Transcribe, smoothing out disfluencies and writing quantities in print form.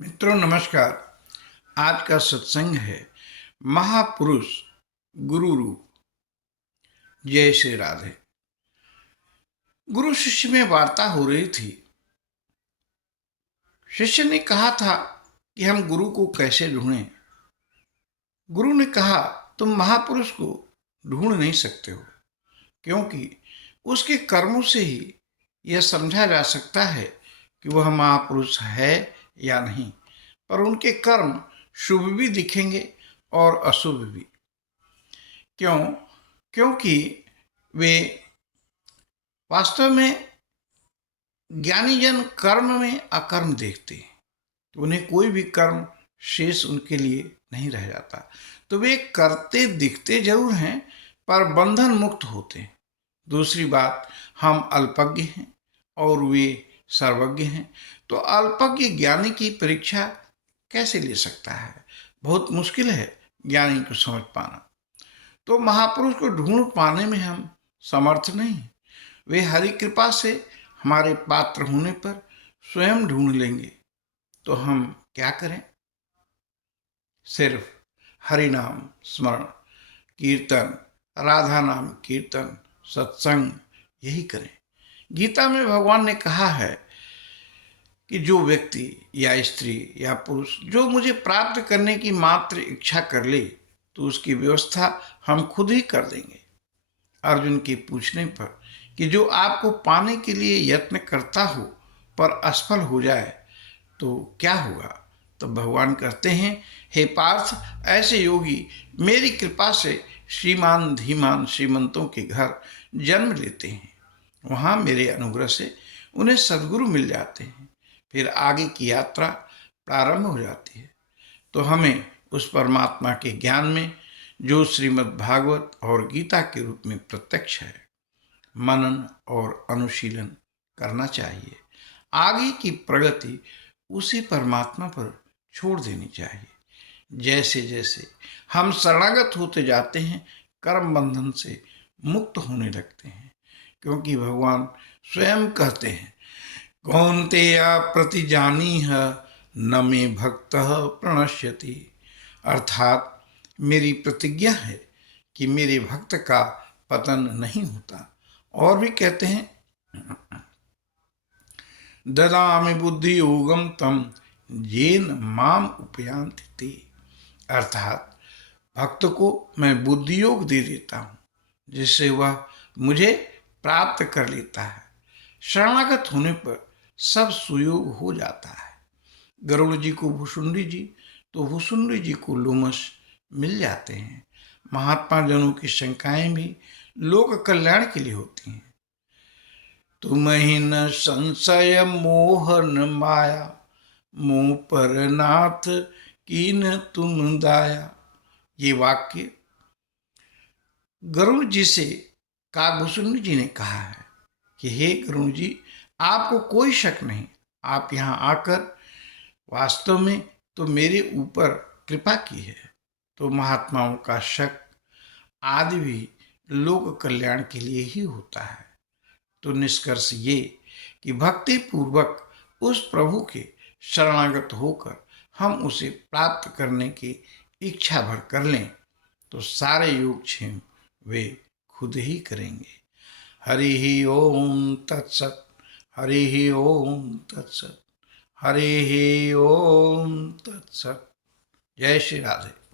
मित्रों नमस्कार। आज का सत्संग है महापुरुष गुरु रूप। जय श्री राधे। गुरु शिष्य में वार्ता हो रही थी। शिष्य ने कहा था कि हम गुरु को कैसे ढूंढें। गुरु ने कहा तुम महापुरुष को ढूंढ नहीं सकते हो, क्योंकि उसके कर्मों से ही यह समझा जा सकता है कि वह महापुरुष है या नहीं। पर उनके कर्म शुभ भी दिखेंगे और अशुभ भी। क्यों? क्योंकि वे वास्तव में ज्ञानी जन कर्म में अकर्म देखते हैं, तो उन्हें कोई भी कर्म शेष उनके लिए नहीं रह जाता। तो वे करते दिखते जरूर हैं, पर बंधन मुक्त होते हैं। दूसरी बात, हम अल्पज्ञ हैं और वे सर्वज्ञ हैं। तो अल्पज्ञ ज्ञानी की परीक्षा कैसे ले सकता है? बहुत मुश्किल है ज्ञानी को समझ पाना। तो महापुरुष को ढूंढ पाने में हम समर्थ नहीं। वे हरि कृपा से हमारे पात्र होने पर स्वयं ढूंढ लेंगे। तो हम क्या करें? सिर्फ हरि नाम स्मरण, कीर्तन, राधा नाम कीर्तन, सत्संग, यही करें। गीता में भगवान ने कहा है कि जो व्यक्ति या स्त्री या पुरुष जो मुझे प्राप्त करने की मात्र इच्छा कर ले, तो उसकी व्यवस्था हम खुद ही कर देंगे। अर्जुन के पूछने पर कि जो आपको पाने के लिए यत्न करता हो पर असफल हो जाए तो क्या होगा, तो भगवान कहते हैं, हे पार्थ, ऐसे योगी मेरी कृपा से श्रीमान धीमान श्रीमंतों के घर जन्म लेते हैं। वहाँ मेरे अनुग्रह से उन्हें सद्गुरु मिल जाते हैं। फिर आगे की यात्रा प्रारंभ हो जाती है। तो हमें उस परमात्मा के ज्ञान में, जो श्रीमद् भागवत और गीता के रूप में प्रत्यक्ष है, मनन और अनुशीलन करना चाहिए। आगे की प्रगति उसी परमात्मा पर छोड़ देनी चाहिए। जैसे जैसे हम शरणागत होते जाते हैं, कर्म बंधन से मुक्त होने लगते हैं। क्योंकि भगवान स्वयं कहते हैं, कौन्तेय प्रतिजानीह न मे भक्तः प्रणश्यति। अर्थात मेरी प्रतिज्ञा है कि मेरे भक्त का पतन नहीं होता। और भी कहते हैं, ददामि बुद्धि योगम तम येन माम उपयांति ते। अर्थात भक्त को मैं बुद्धि योग दे देता हूँ, जिससे वह मुझे प्राप्त कर लेता है। शरणागत होने पर सब सुयोग हो जाता है। गरुड़ जी को भुसुंडी जी, तो भुसुंडी जी को लोमश मिल जाते हैं। महात्मा जनों की शंकाएं भी लोक कल्याण के लिए होती हैं। तुम्हि न संशय मोह न माया, मुँह पर नाथ कीन तुम दाया। ये वाक्य गरुड़ जी से काकभुसुंडी जी ने कहा है कि हे गरुड़ जी, आपको कोई शक नहीं, आप यहाँ आकर वास्तव में तो मेरे ऊपर कृपा की है। तो महात्माओं का शक आदि भी लोक कल्याण के लिए ही होता है। तो निष्कर्ष ये कि भक्ति पूर्वक उस प्रभु के शरणागत होकर हम उसे प्राप्त करने की इच्छा भर कर लें, तो सारे योगक्षेम वे खुद ही करेंगे। हरि ही ओम तत्सत। हरि ही ओम तत्सत। हरि ही ओम तत्सत। जय श्री राधे।